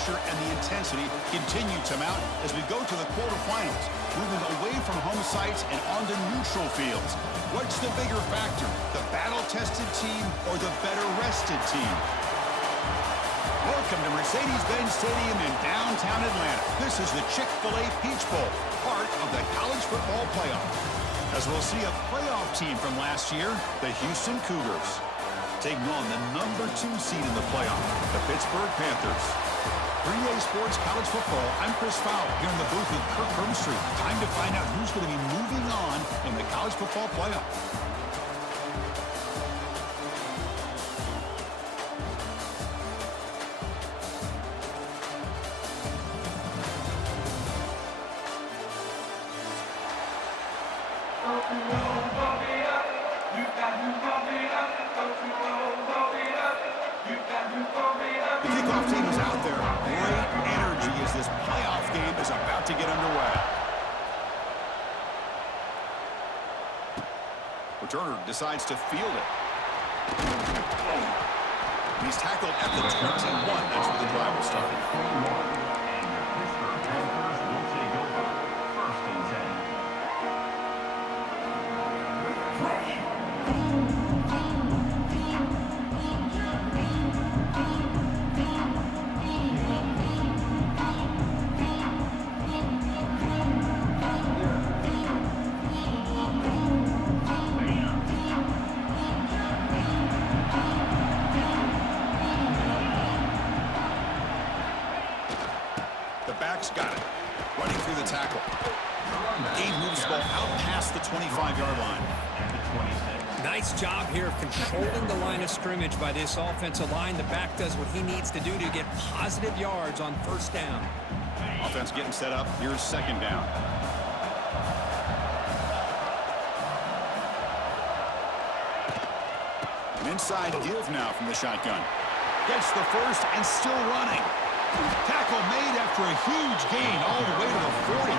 pressure and the intensity continue to mount as we go to the quarterfinals, moving away from home sites and onto neutral fields. What's the bigger factor, the battle-tested team or the better-rested team? Welcome to Mercedes-Benz Stadium in downtown Atlanta. This is the Chick-fil-A Peach Bowl, part of the college football playoff. As we'll see a playoff team from last year, the Houston Cougars, taking on the #2 seed in the playoff, the Pittsburgh Panthers. 3A Sports College Football, I'm Chris Fowler here in the booth with Kirk Hermstreet. Time to find out who's going to be moving on in the college football playoff. The kickoff team is out there. Great energy as this playoff game is about to get underway. Returner decides to field it. He's tackled at the 21. That's where the drive will start. Got it. Running through the tackle. Gain moves the ball out past the 25-yard line. Nice job here of controlling the line of scrimmage by this offensive line. The back does what he needs to do to get positive yards on first down. Offense getting set up. Here's second down. An inside give now from the shotgun. Gets the first and still running. Tackle made after a huge gain all the way to the 40.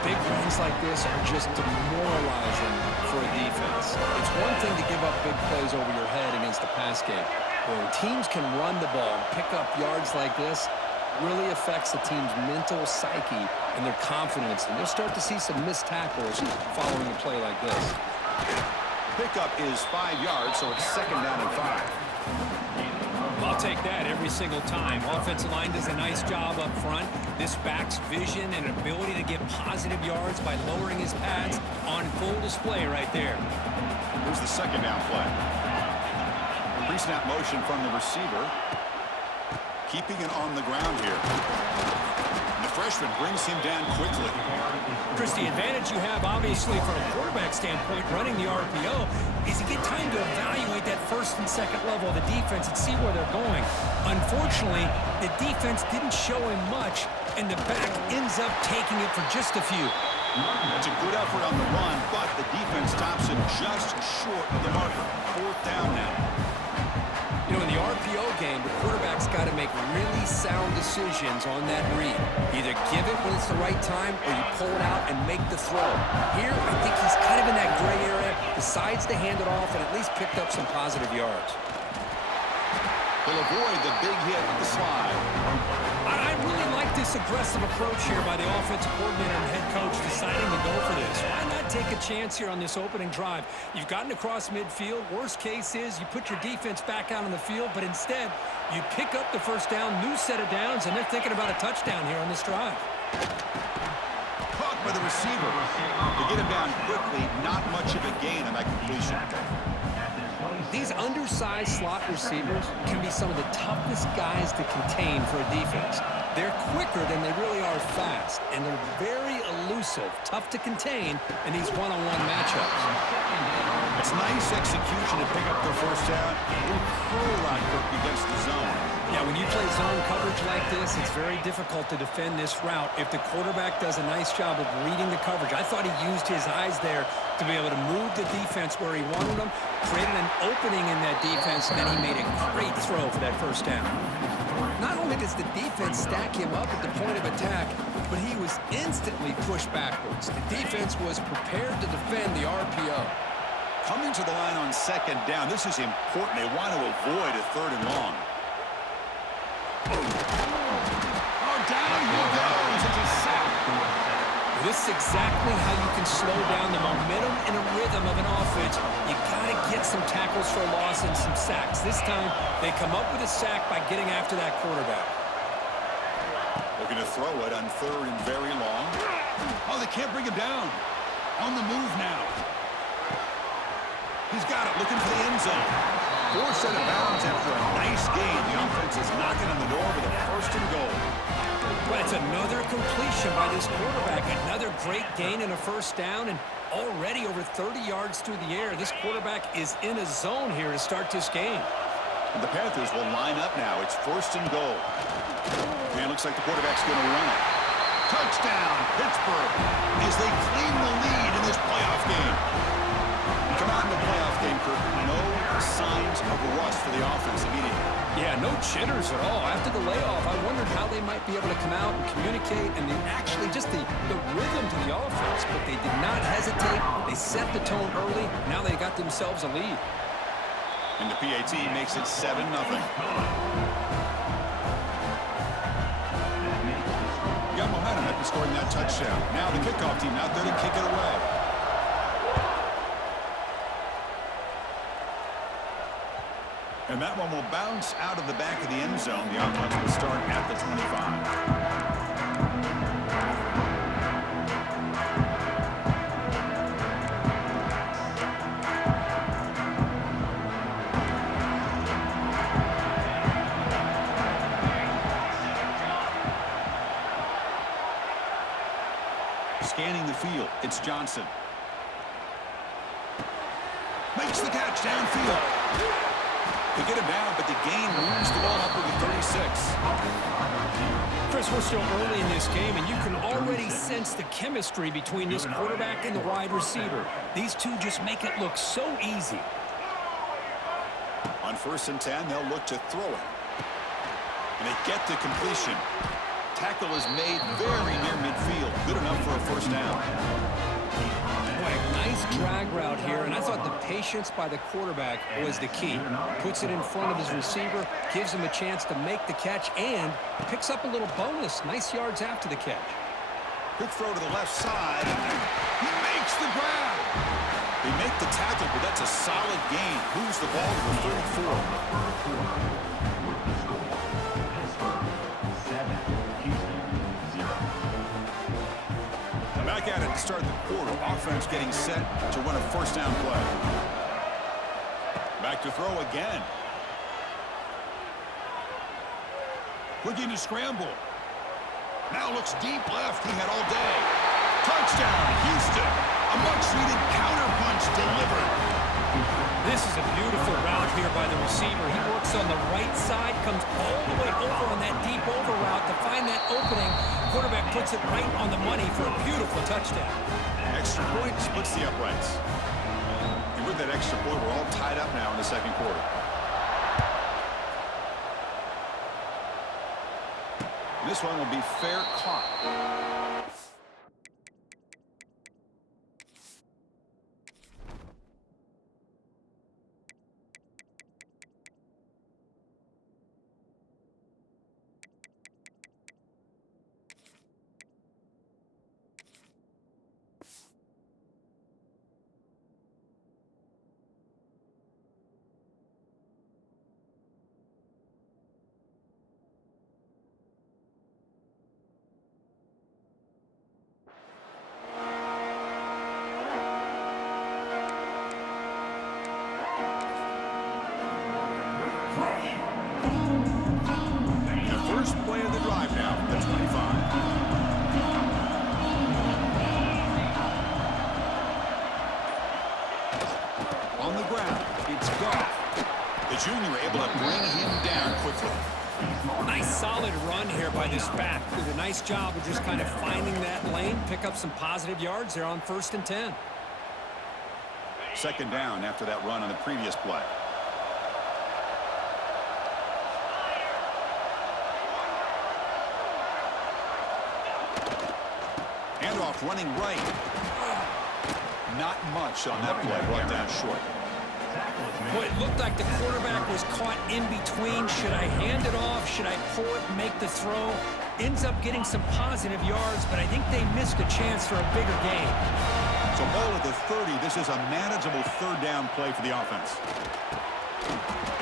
Big runs like this are just demoralizing for a defense. It's one thing to give up big plays over your head against the pass game. When teams can run the ball and pick up yards like this, really affects the team's mental psyche and their confidence. And you'll start to see some missed tackles following a play like this. Pickup is 5 yards, so it's second down and 5. I'll take that every single time. Offensive line does a nice job up front. This back's vision and ability to get positive yards by lowering his pads on full display right there. Here's the second down play. Pre-snap motion from the receiver. Keeping it on the ground here. And the freshman brings him down quickly. Chris, the advantage you have, obviously, from a quarterback standpoint, running the RPO, is you get time to evaluate that first and second level of the defense and see where they're going. Unfortunately, the defense didn't show him much, and the back ends up taking it for just a few. That's a good effort on the run, but the defense stops it just short of the marker. Fourth down now. You know, in the RPO game, the quarterback's got to make really sound decisions on that read. Either give it when it's the right time or you pull it out and make the throw. Here, I think he's kind of in that gray area, decides to hand it off and at least picked up some positive yards. He'll avoid the big hit with the slide. I really like this aggressive approach here by the offensive coordinator and head coach deciding to go for this. Why not take a chance here on this opening drive? You've gotten across midfield. Worst case is you put your defense back out on the field, but instead you pick up the first down, new set of downs, and they're thinking about a touchdown here on this drive. Caught by the receiver. To get him down quickly, not much of a gain on that completion. These undersized slot receivers can be some of the toughest guys to contain for a defense. They're quicker than they really are fast, and they're very elusive, tough to contain in these one-on-one matchups. It's nice execution to pick up the first down. We'll curl out Kirk against the zone. Yeah, when you play zone coverage like this, it's very difficult to defend this route if the quarterback does a nice job of reading the coverage. I thought he used his eyes there to be able to move the defense where he wanted them, created an opening in that defense, and then he made a great throw for that first down. Not only does the defense stack him up at the point of attack, but he was instantly pushed backwards. The defense was prepared to defend the RPO. Coming to the line on second down, this is important. They want to avoid a third and long. Oh, down he goes. It's a sack. This is exactly how you can slow down the momentum and a rhythm of an offense. You got to get some tackles for loss and some sacks. This time, they come up with a sack by getting after that quarterback. Looking to throw it on 3rd and very long. Oh, they can't bring him down. On the move now. He's got it, looking for the end zone. Forced out of bounds after a nice gain. The offense is knocking on the door with a 1st and goal. Well, it's another completion by this quarterback. Another great gain and a 1st down, and already over 30 yards through the air. This quarterback is in a zone here to start this game. And the Panthers will line up now. It's 1st and goal. And it looks like the quarterback's going to run it. Touchdown, Pittsburgh, as they claim the lead in this playoff game. Come on, the playoff game, Kirk. No signs of rust for the offense immediately. Yeah, no jitters at all. After the layoff, I wondered how they might be able to come out and communicate and actually just the rhythm to the offense. But they did not hesitate. They set the tone early. Now they got themselves a lead. And the PAT makes it 7-0. Got momentum after scoring that touchdown. Now the kickoff team out there to kick it away. And that one will bounce out of the back of the end zone. The offense will start at the 25. Scanning the field, it's Johnson. Makes the catch downfield. They get him down, but the gain moves the ball up to the 36. Chris, we're still early in this game, and you can already sense the chemistry between this quarterback and the wide receiver. These two just make it look so easy. On 1st and 10, they'll look to throw it. And they get the completion. Tackle is made very near midfield. Good enough for a 1st down. Boy, a nice drag route here, and I thought the patience by the quarterback was the key. Puts it in front of his receiver, gives him a chance to make the catch, and picks up a little bonus. Nice yards after the catch. Quick throw to the left side. He makes the grab. They make the tackle, but that's a solid gain. Moves the ball to the 34. Back at it to start the quarter. Offense getting set to run a 1st down play. Back to throw again. Looking to scramble. Now looks deep left. He had all day. Touchdown, Houston. A much-needed counterpunch delivered. This is a beautiful route here by the receiver. He works on the right side, comes all the way over on that deep over route to find that opening. Quarterback puts it right on the money for a beautiful touchdown. Extra point splits the uprights. And with that extra point, we're all tied up now in the 2nd quarter. This one will be fair caught. First play of the drive now from the 25. On the ground, it's Goff. The junior able to bring him down quickly. Nice solid run here by this back. Did a nice job of just kind of finding that lane, pick up some positive yards there on 1st and 10. 2nd down after that run on the previous play. Handoff running right. Not much on that play, brought down short. Boy, it looked like the quarterback was caught in between. Should I hand it off? Should I pull it and make the throw? Ends up getting some positive yards, but I think they missed a chance for a bigger gain. So ball at the 30. This is a manageable third down play for the offense.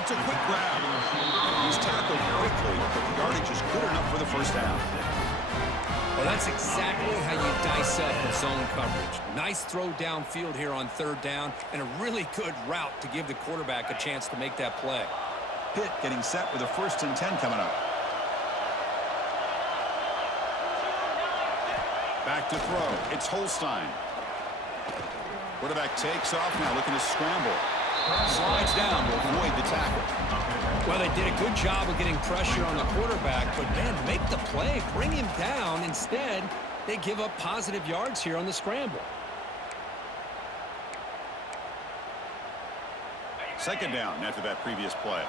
It's a quick grab. He's tackled quickly, but the yardage is good enough for the first down. Well, that's exactly how you dice up the zone coverage. Nice throw downfield here on third down, and a really good route to give the quarterback a chance to make that play. Pitt getting set with a 1st and 10 coming up. Back to throw. It's Holstein. Quarterback takes off now, looking to scramble. Slides down to avoid the tackle. Well, they did a good job of getting pressure on the quarterback, but, man, make the play. Bring him down. Instead, they give up positive yards here on the scramble. 2nd down after that previous play.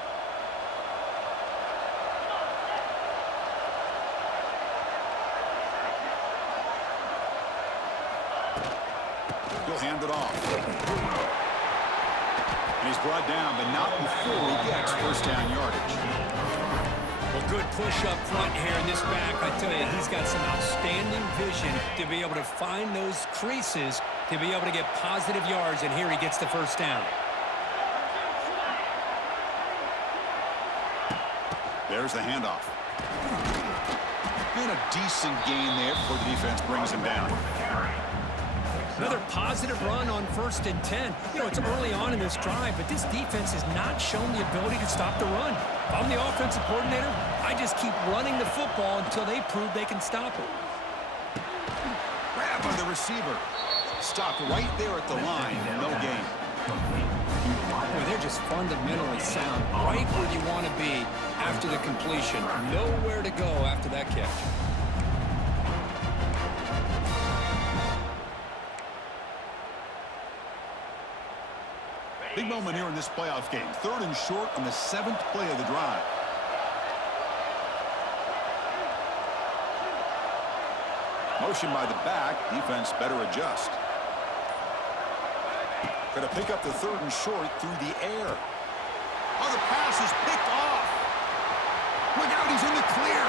He'll hand it off. And he's brought down, but not before he gets first down yardage. Well, good push up front here in this back. I tell you, he's got some outstanding vision to be able to find those creases, to be able to get positive yards, and here he gets the first down. There's the handoff. And a decent gain there before the defense brings him down. Another positive run on 1st and 10. You know, it's early on in this drive, but this defense has not shown the ability to stop the run. If I'm the offensive coordinator, I just keep running the football until they prove they can stop it. Grab by the receiver. Stopped right there at the line. No gain. Boy, they're just fundamentally sound. Right where you want to be after the completion. Nowhere to go after that catch. Big moment here in this playoff game. 3rd and short on the 7th play of the drive. Motion by the back. Defense better adjust. Going to pick up the 3rd and short through the air. Oh, the pass is picked off. Look out, he's in the clear.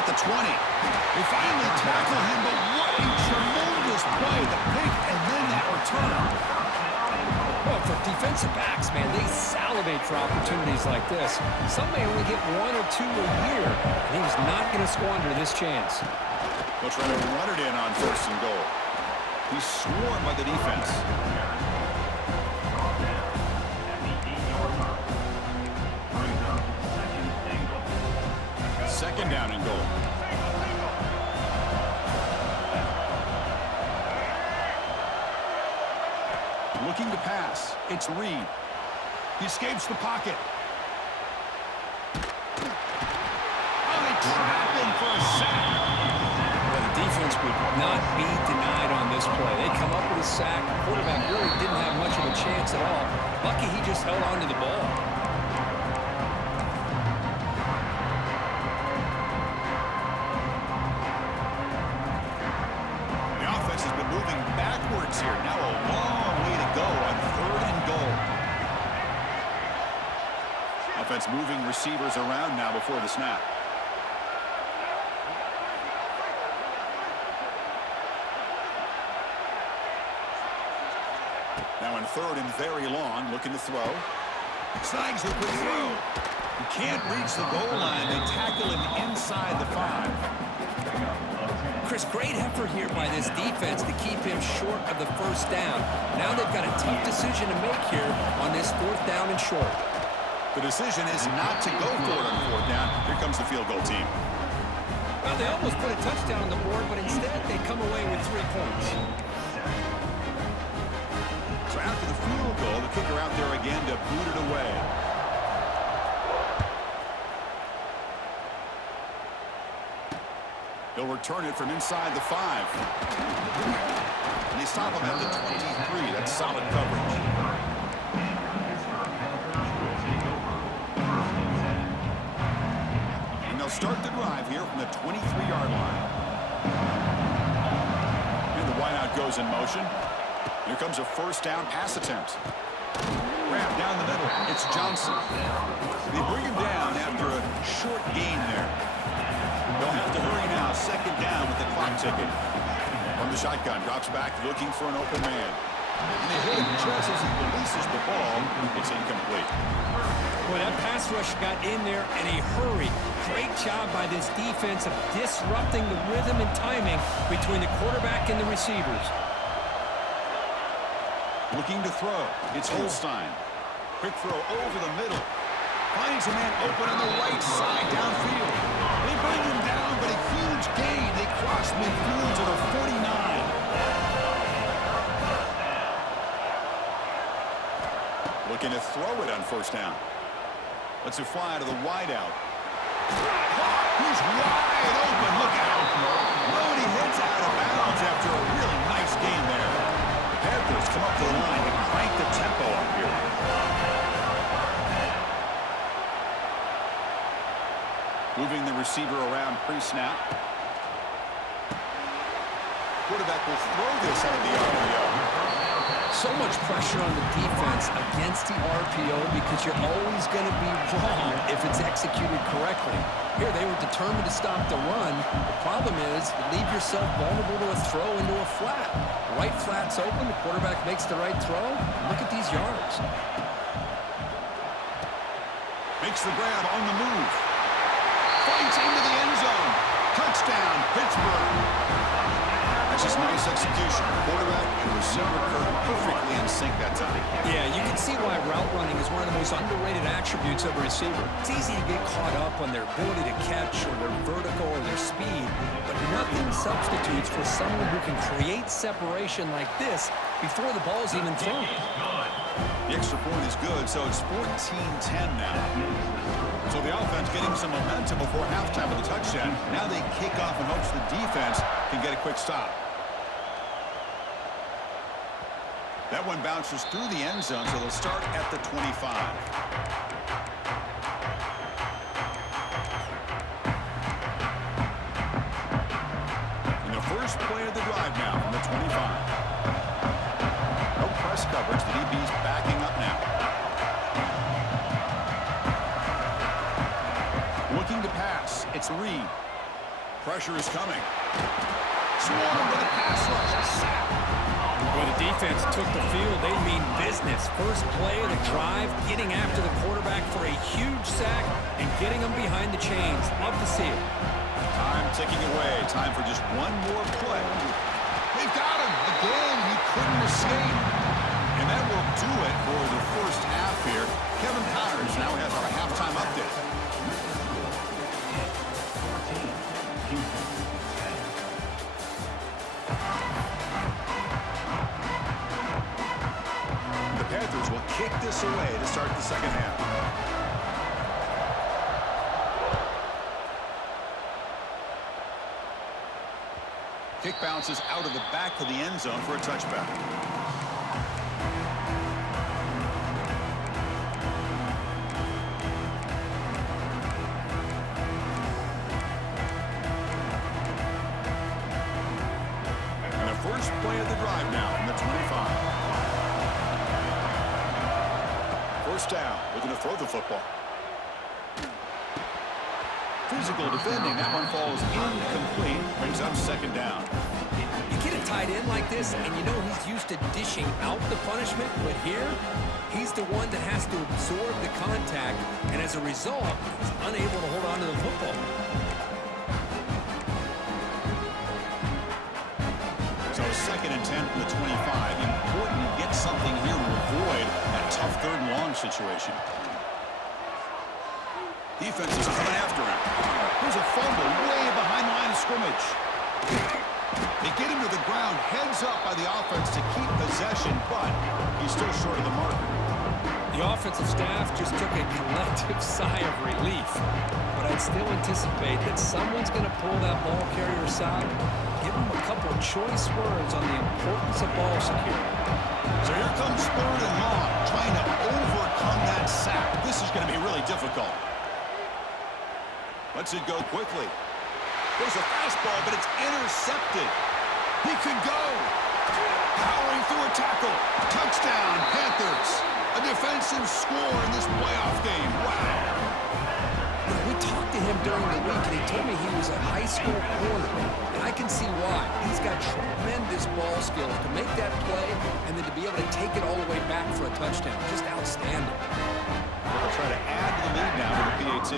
At the 20. They finally tackle him, but what a tremendous play. The pick and then that return. Well, for defensive backs, man, they salivate for opportunities like this. Some may only get 1 or 2 a year, and he was not going to squander this chance. They'll try to run it in on 1st and goal. He's swarmed by the defense. Second down and goal. Looking to pass. It's Reed. He escapes the pocket. Oh, they trap him for a sack. Well, the defense would not be denied on this play. They come up with a sack. The quarterback really didn't have much of a chance at all. Lucky he just held on to the ball. The offense has been moving backwards here. Now a long way to go on 3rd and goal. Offense moving receivers around now before the snap. Now in 3rd and very long, looking to throw. Snags the quick throw. He can't reach the goal line. They tackle him inside the 5. Chris, great effort here by this defense to keep him short of the first down. Now they've got a tough decision to make here on this 4th down and short. The decision is not to go for it on 4th down. Here comes the field goal team. Well, they almost put a touchdown on the board, but instead they come away with 3 points. So after the field goal, the kicker out there again to boot it away. He'll return it from inside the 5. And they stop him at the 23. That's solid coverage. And they'll start the drive here from the 23-yard line. And the wideout goes in motion. Here comes a 1st down pass attempt. Grab down the middle. It's Johnson. They bring him down after a short gain there. They'll have to hurry now. Second down with the clock ticking. From the shotgun, drops back looking for an open man. And they hit him just as he releases the ball. It's incomplete. Boy, that pass rush got in there in a hurry. Great job by this defense of disrupting the rhythm and timing between the quarterback and the receivers. Looking to throw. It's Holstein. Quick throw over the middle. Finds a man open on the right side downfield. They bring him down, but a huge gain. They cross midfield to the 49. Looking to throw it on first down. Lets it fly to the wideout. He's wide open. Look out. Oh, and he heads out of bounds after a really nice gain there. The Panthers come up to the line and crank the tempo up here. Moving the receiver around pre-snap. Quarterback will throw this out of the RPO. So much pressure on the defense against the RPO because you're always going to be wrong if it's executed correctly. Here, they were determined to stop the run. The problem is you leave yourself vulnerable to a throw into a flat. Right flat's open. The quarterback makes the right throw. Look at these yards. Makes the grab on the move. Fights into the end zone. Touchdown, Pittsburgh. That's just nice execution. Quarterback and receiver perfectly in sync that time. Yeah, you can see why route running is one of the most underrated attributes of a receiver. It's easy to get caught up on their ability to catch or their vertical or their speed, but nothing substitutes for someone who can create separation like this before the ball's even thrown. The extra point is good, so it's 14-10 now. So the offense getting some momentum before halftime with a touchdown. Now they kick off in hopes the defense can get a quick stop. That one bounces through the end zone, so they'll start at the 25. And the first play of the drive now from the 25. No press coverage. The DB's backing up now. Looking to pass. It's Reed. Pressure is coming. Swarm with a pass rush. A sack. When the defense took the field, they mean business. First play of the drive, getting after the quarterback for a huge sack and getting him behind the chains. Love to see it. Time ticking away. Time for just one more play. They've got him. Again, he couldn't escape. And that will do it for the first half here. Kevin Connors now has our halftime update. Panthers will kick this away to start the second half. Kick bounces out of the back of the end zone for a touchback. And the first play of the drive now from the 25. First down. Looking to throw the football. Physical defending. That one falls incomplete. Brings up second down. You get a tight end like this, and you know he's used to dishing out the punishment, but here, he's the one that has to absorb the contact, and as a result, he's unable to hold on to the football. So second and 10 from the 25. Important to get something here to avoid that tough third and long situation. Defense is coming after him. There's a fumble way behind the line of scrimmage. They get him to the ground, heads up by the offense to keep possession, but he's still short of the marker. The offensive staff just took a collective sigh of relief, but I'd still anticipate that someone's going to pull that ball carrier aside. Give him a couple of choice words on the importance of ball security. So here comes third and long, trying to overcome that sack. This is going to be really difficult. Lets it go quickly. There's a fastball, but it's intercepted. He could go. Powering through a tackle. Touchdown, Panthers. A defensive score in this playoff game. Wow. We talked to him during the week, and he told me he was a high school corner. And I can see why. He's got tremendous ball skills to make that play and then to be able to take it all the way back for a touchdown. Just outstanding. They'll try to add to the lead now with a PAT.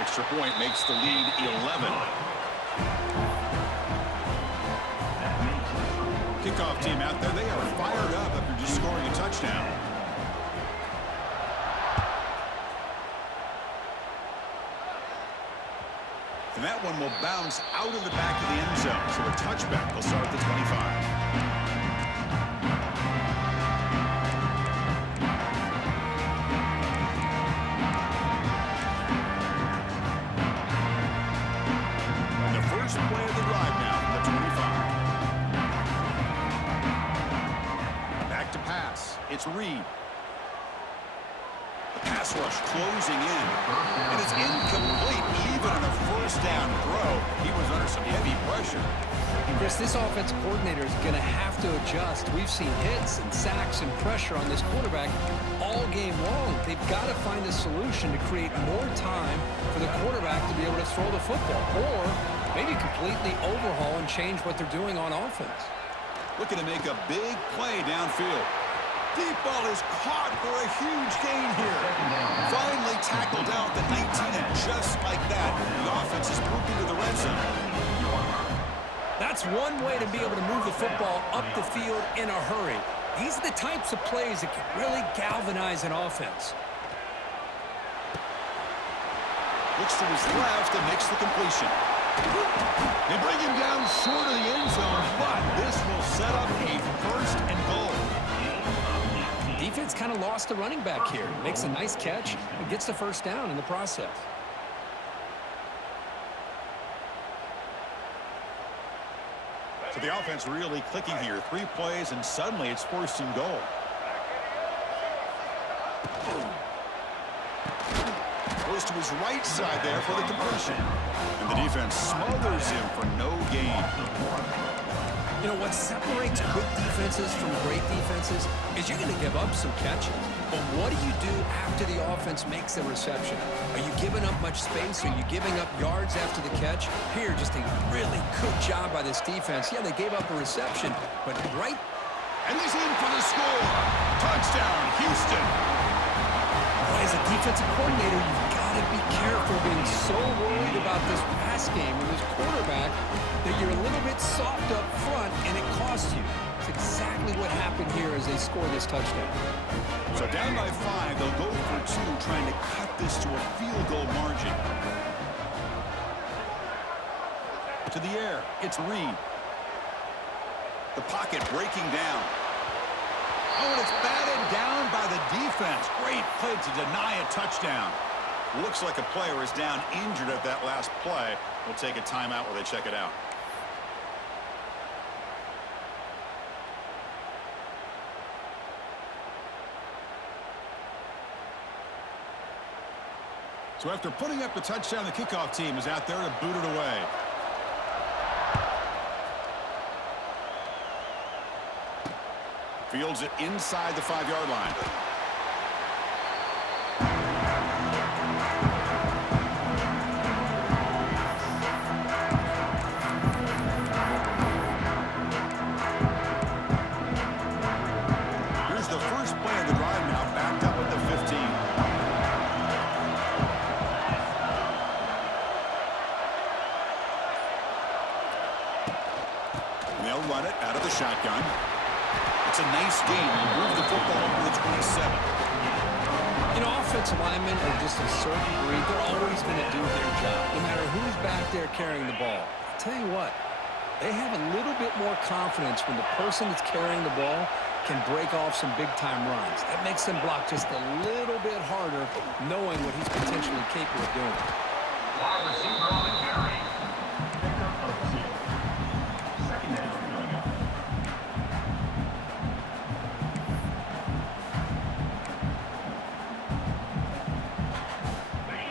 Extra point makes the lead 11. Kickoff team out there, they are fired up after just scoring a touchdown. And that one will bounce out of the back of the end zone. So a touchback will start at the 25. Play of the drive now, the 25. Back to pass. It's Reed. The pass rush closing in. And it's incomplete, even on a first down throw. He was under some heavy pressure. Chris, this offensive coordinator is going to have to adjust. We've seen hits and sacks and pressure on this quarterback all game long. They've got to find a solution to create more time for the quarterback to be able to throw the football, or maybe completely overhaul and change what they're doing on offense. Looking to make a big play downfield. Deep ball is caught for a huge gain here. Finally tackled out the 19, and just like that, the offense is moved into the red zone. That's one way to be able to move the football up the field in a hurry. These are the types of plays that can really galvanize an offense. Looks to his left and makes the completion. They bring him down short of the end zone, but this will set up a first and goal. Defense kind of lost the running back here. Makes a nice catch and gets the first down in the process. So the offense really clicking here. 3 plays, and suddenly it's first and goal. Goes to his right side there for the completion. And the defense smothers him for no gain. You know, what separates good defenses from great defenses is you're going to give up some catches. But what do you do after the offense makes the reception? Are you giving up much space? Are you giving up yards after the catch? Here, just a really good job by this defense. Yeah, they gave up a reception, but right... And he's in for the score. Touchdown, Houston. As a defensive coordinator, you've got to be careful being so worried about this pass game with this quarterback that you're a little bit soft up front, and it costs you. It's exactly what happened here as they score this touchdown. So down by 5, they'll go for 2, trying to cut this to a field goal margin. To the air, it's Reed. The pocket breaking down. Oh, and it's batted down by the defense. Great play to deny a touchdown. Looks like a player is down injured at that last play. We'll take a timeout while they check it out. So after putting up the touchdown, the kickoff team is out there to boot it away. Fields it inside the 5-yard line. Here's the first play of the drive now, backed up at the 15. And they'll run it out of the shotgun. It's a nice game. Move the football to the 27. You know, offensive linemen are just a certain breed. They're always going to do their job, no matter who's back there carrying the ball. I'll tell you what, they have a little bit more confidence when the person that's carrying the ball can break off some big-time runs. That makes them block just a little bit harder, knowing what he's potentially capable of doing. Wide receiver on the carry.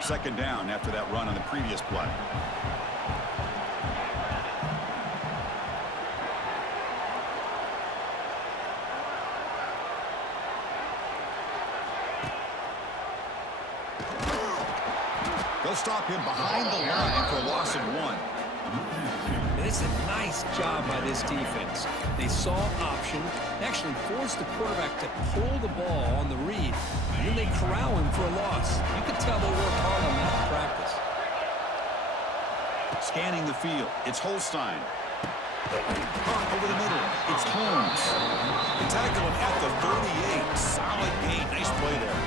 Second down after that run on the previous play. They'll stop him behind the line for a loss of 1. And it's a nice job by this defense. They saw option, actually forced the quarterback to pull the ball on the read, and then they corral him for a loss. You could tell they worked hard on that in practice. Scanning the field, it's Holstein. Caught over the middle, it's Holmes. They tackle him at the 38. Solid gain, nice play there.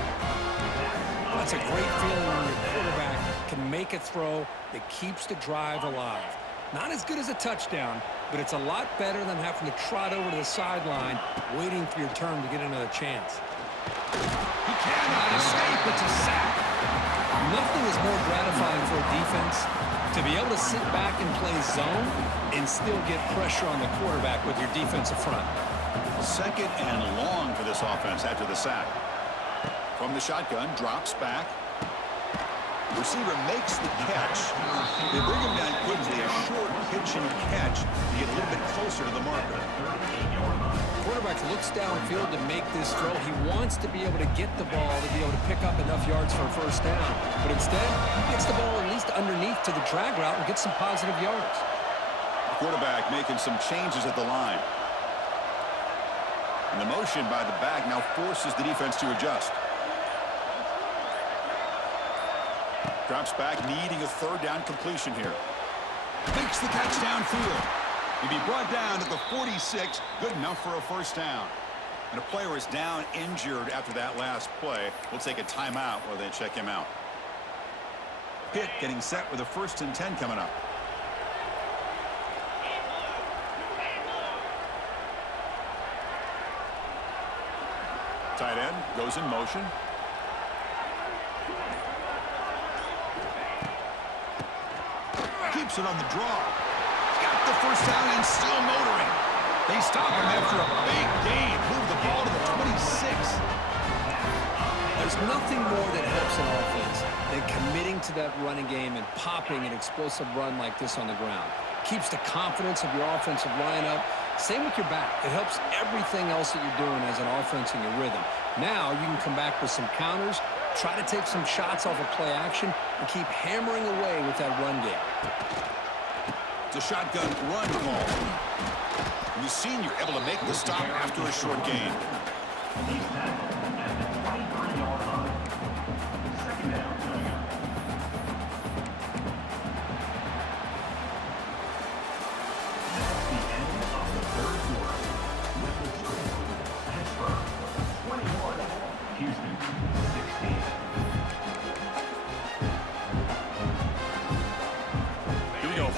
That's a great feeling when your quarterback can make a throw that keeps the drive alive. Not as good as a touchdown, but it's a lot better than having to trot over to the sideline waiting for your turn to get another chance. He cannot escape. It's a sack. Nothing is more gratifying for a defense to be able to sit back and play zone and still get pressure on the quarterback with your defensive front. Second and long for this offense after the sack. From the shotgun, drops back. Receiver makes the catch. They bring him down quickly, a short pitch and catch to get a little bit closer to the marker. Quarterback looks downfield to make this throw. He wants to be able to get the ball to be able to pick up enough yards for a first down. But instead, he gets the ball at least underneath to the drag route and gets some positive yards. Quarterback making some changes at the line. And the motion by the back now forces the defense to adjust. Drops back, needing a third down completion here. Makes the catch downfield. He'll be brought down to the 46. Good enough for a first down. And a player is down injured after that last play. We'll take a timeout while they check him out. Pitt getting set with a 1st and 10 coming up. Tight end goes in motion. Keeps it on the draw. Got the first down and still motoring. They stop him after a big gain. Move the ball to the 26. There's nothing more that helps an offense than committing to that running game and popping an explosive run like this on the ground. Keeps the confidence of your offensive lineup. Same with your back. It helps everything else that you're doing as an offense in your rhythm. Now you can come back with some counters, try to take some shots off of play action, and keep hammering away with that run game. It's a shotgun run call. And the senior able to make the stop after a short gain.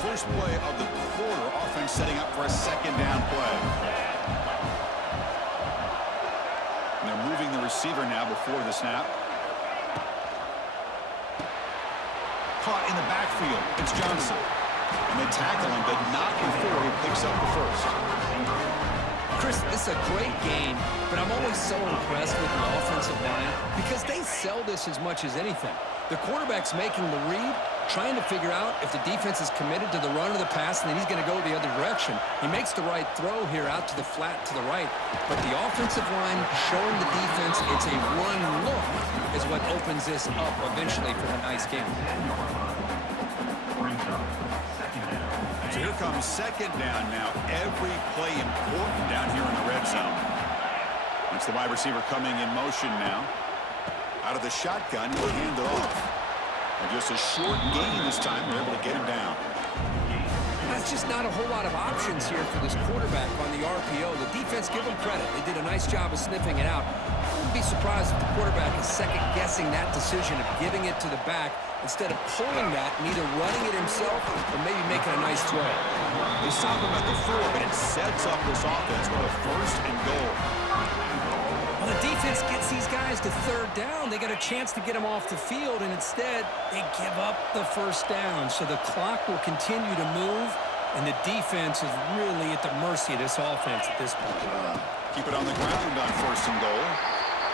First play of the quarter, offense setting up for a 2nd down play. And they're moving the receiver now before the snap. Caught in the backfield. It's Johnson. And they tackle him, but not before he picks up the first. Chris, this is a great game, but I'm always so impressed with the offensive line because they sell this as much as anything. The quarterback's making the read, trying to figure out if the defense is committed to the run or the pass, and then he's going to go the other direction. He makes the right throw here out to the flat to the right, but the offensive line showing the defense it's a run look is what opens this up eventually for a nice game. So here comes 2nd down now. Every play important down here in the red zone. It's the wide receiver coming in motion now. Out of the shotgun, he'll hand it off. And just a short gain this time, they're able to get him down. That's just not a whole lot of options here for this quarterback on the RPO. The defense, give them credit. They did a nice job of sniffing it out. I wouldn't be surprised if the quarterback is second-guessing that decision of giving it to the back instead of pulling that and either running it himself or maybe making a nice throw. They stop him at the 4, but it sets up this offense with a 1st and goal. When the defense gets these guys to 3rd down, they got a chance to get them off the field, and instead they give up the first down. So the clock will continue to move, and the defense is really at the mercy of this offense at this point. Keep it on the ground on 1st and goal.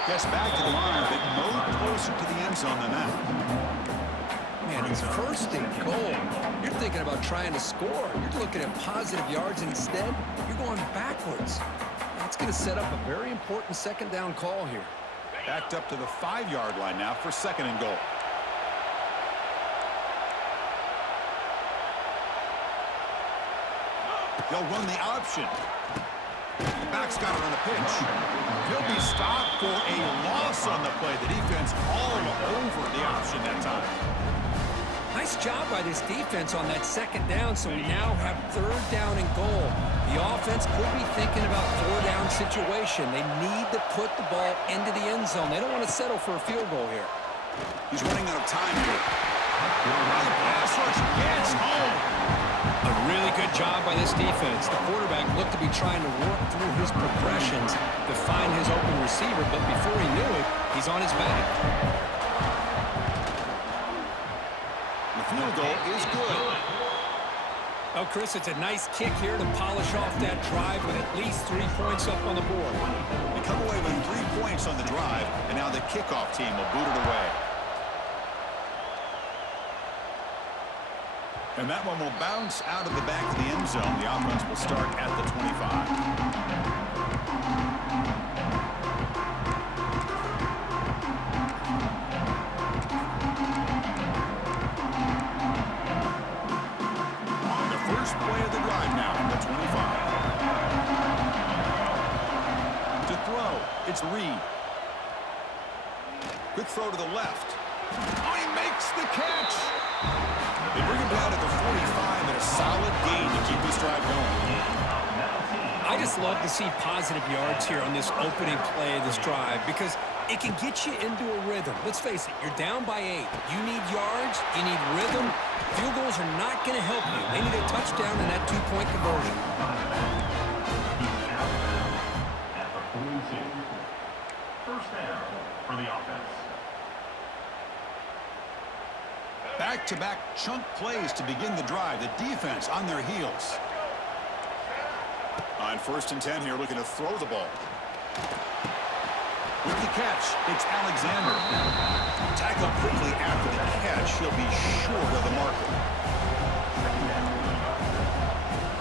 Gets back to the line, but no closer to the end zone than that. Man, it's 1st and goal. You're thinking about trying to score. You're looking at positive yards, and instead you're going backwards. That's going to set up a very important 2nd down call here. Backed up to the 5-yard line now for 2nd and goal. They'll run the option. Back's got it on the pitch. He'll be stopped for a loss on the play. The defense all over the option that time. Nice job by this defense on that second down, so we now have third down and goal. The offense could be thinking about four-down situation. They need to put the ball into the end zone. They don't want to settle for a field goal here. He's running out of time here. The pass rush gets home. A really good job by this defense. The quarterback looked to be trying to work through his progressions to find his open receiver, but before he knew it, he's on his back. The field goal is good. Oh, Chris, it's a nice kick here to polish off that drive with at least 3 points up on the board. They come away with 3 points on the drive, and now the kickoff team will boot it away. And that one will bounce out of the back of the end zone. The offense will start at the 25. First play of the drive now from the 25. To throw, it's Reed. Quick throw to the left. Oh, he makes the catch. They bring him down to the 45 and a solid gain to keep this drive going. I just love to see positive yards here on this opening play of this drive because it can get you into a rhythm. Let's face it, you're down by 8. You need yards, you need rhythm. Field goals are not going to help you. They need a touchdown and that 2-point conversion. First down for the offense. Back-to-back chunk plays to begin the drive. The defense on their heels. On 1st and 10 here, looking to throw the ball. With the catch, it's Alexander. Tackled quickly after the catch. He'll be short of the marker.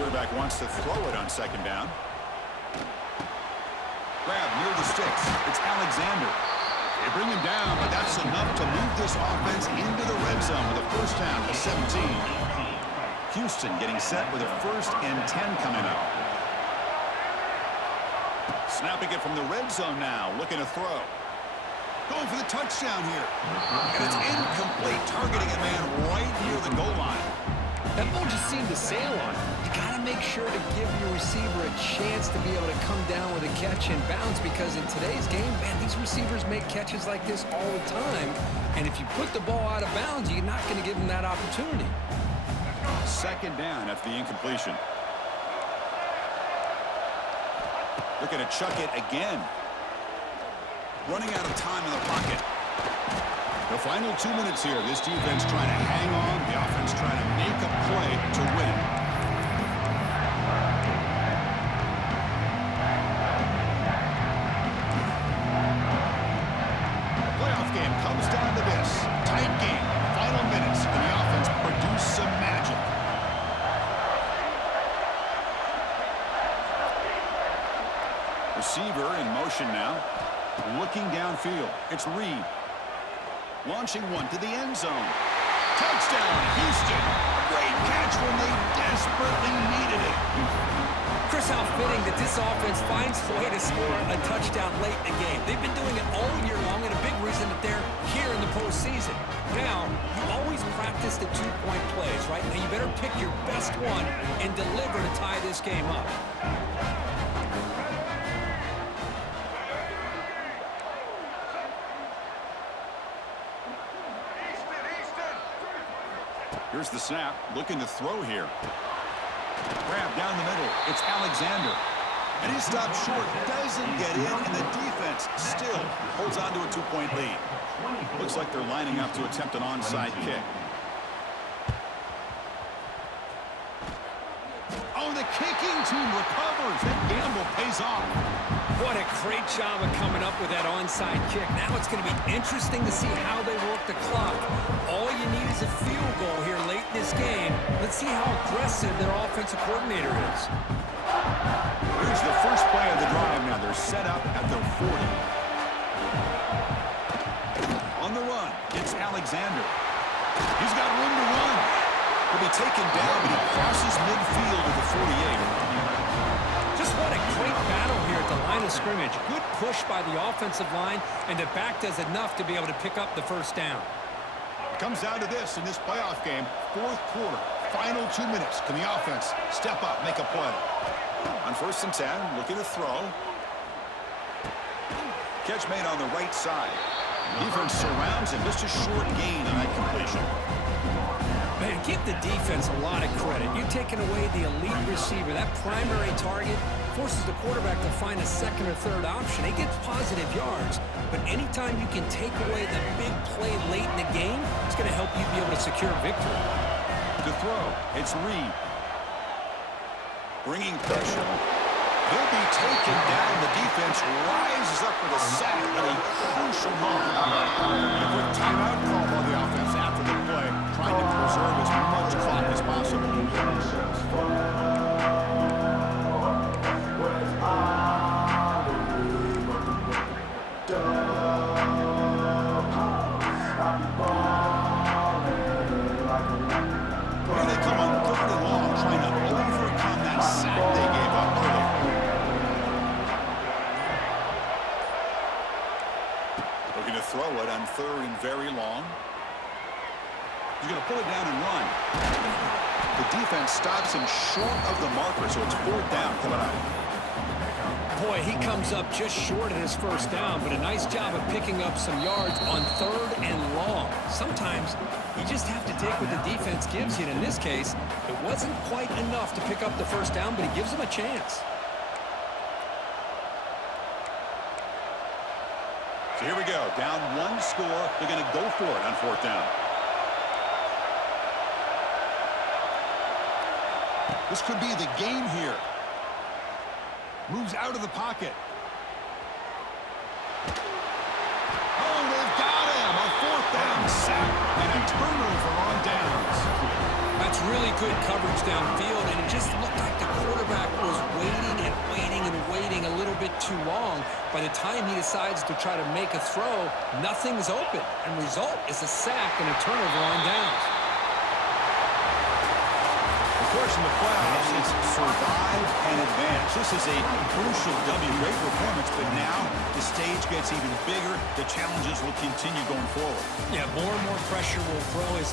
Quarterback wants to throw it on 2nd down. Grab near the sticks. It's Alexander. They bring him down, but that's enough to move this offense into the red zone with a first down to 17. Houston getting set with a 1st and 10 coming up. Snapping it from the red zone now, looking to throw. Going for the touchdown here. And it's incomplete, targeting a man right near the goal line. That ball just seemed to sail on. You got to make sure to give your receiver a chance to be able to come down with a catch and bounce because in today's game, man, these receivers make catches like this all the time. And if you put the ball out of bounds, you're not going to give them that opportunity. 2nd down after the incompletion. Looking to chuck it again. Running out of time in the pocket. The final 2 minutes here. This defense trying to hang on. The offense trying to make a play to win. The playoff game comes down to this. Tight game. Final minutes. Can the offense produce some magic? Receiver in motion now. Looking downfield. It's Reed. Launching one to the end zone. Touchdown, Houston. Great catch when they desperately needed it. Chris, how fitting that this offense finds a way to score a touchdown late in the game. They've been doing it all year long, and a big reason that they're here in the postseason. Now, you always practice the 2-point plays, right? Now, you better pick your best one and deliver to tie this game up. Here's the snap, looking to throw here. Grab down the middle, it's Alexander. And he stops short, doesn't get in, and the defense still holds on to a 2-point lead. Looks like they're lining up to attempt an onside kick. Oh, the kicking team recovers. That gamble pays off. What a great job of coming up with that onside kick. Now it's going to be interesting to see how they work the clock. All you need is a field goal here late in this game. Let's see how aggressive their offensive coordinator is. Here's the first play of the drive now. They're set up at their 40. On the run, it's Alexander. He's got room to run. He'll be taken down, but he crosses midfield to the 48. Just what a great battle here at the line of scrimmage. Good push by the offensive line, and the back does enough to be able to pick up the first down. It comes down to this in this playoff game. Fourth quarter, final 2 minutes. Can the offense step up, make a play? On 1st and 10, looking to throw. Catch made on the right side. Defense surrounds him. Just a short gain on that completion. Man, give the defense a lot of credit. You're taking away the elite receiver. That primary target forces the quarterback to find a second or third option. He gets positive yards, but anytime you can take away the big play late in the game, it's going to help you be able to secure victory. To throw, it's Reed. Bringing pressure. He'll be taken down. The defense rises up with a sack at a crucial moment. A quick timeout call by the offense after the play, trying to preserve as much clock as possible. Here they come on 3rd and long, trying to overcome that sack they gave up earlier. Looking to throw it on 3rd and very long. He's going to pull it down and run. The defense stops him short of the marker, so it's 4th down coming up. Boy, he comes up just short of his first down, but a nice job of picking up some yards on 3rd and long. Sometimes you just have to take what the defense gives you. And in this case, it wasn't quite enough to pick up the first down, but he gives him a chance. So here we go. Down 1 score. They're going to go for it on 4th down. This could be the game here. Moves out of the pocket. Oh, they've got him. A 4th down sack and a turnover on downs. That's really good coverage downfield, and it just looked like the quarterback was waiting and waiting and waiting a little bit too long. By the time he decides to try to make a throw, nothing's open, and result is a sack and a turnover on downs. Of course, in the playoffs, it's survive and advance. This is a crucial W. Great performance, but now the stage gets even bigger. The challenges will continue going forward. Yeah, more and more pressure will throw his